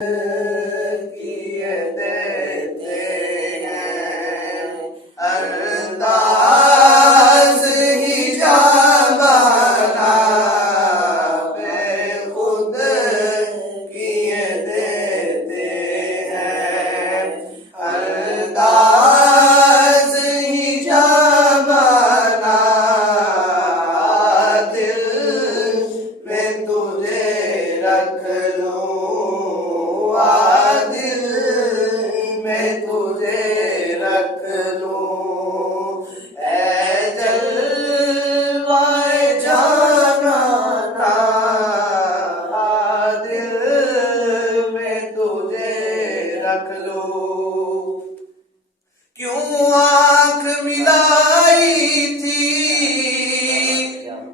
किए देते हैं अंदाज ही जाबाना बेखुद किए देते हैं अंदाज ही जाबाना दिल में तुझे रख लूं दिल में तुझे रख लूं ऐ जलवाए जाना दिल में तुझे रख लूं क्यों आँख मिलाई थी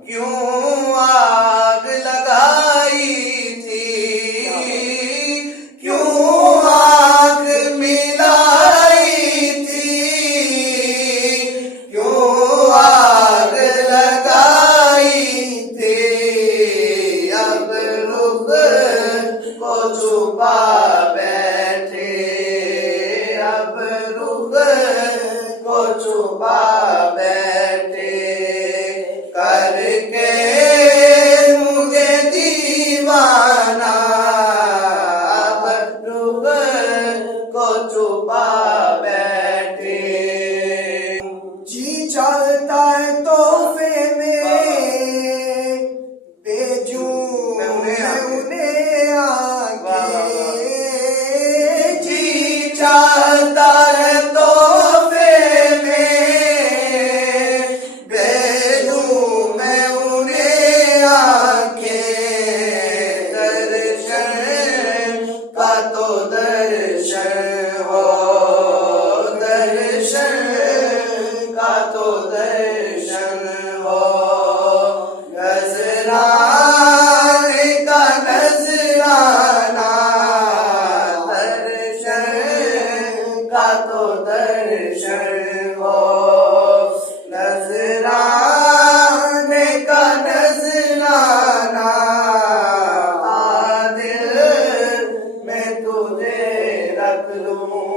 क्यों आग लगाई छुपा बैठे अब रुख को छुपा बैठे करके मुझे दीवाना अब रुख को छुपा बैठे जी चलता है तोहफे में बेजू चाहता है तोहफे में भेजूं मैं उन्हें आंखें दर्शन का तो दर्शन हो दर्शन का तो दर्शन हो नजराने का नजराना का तो दर्शन हो नजराने का नजराना दिल में तुझे रख लूं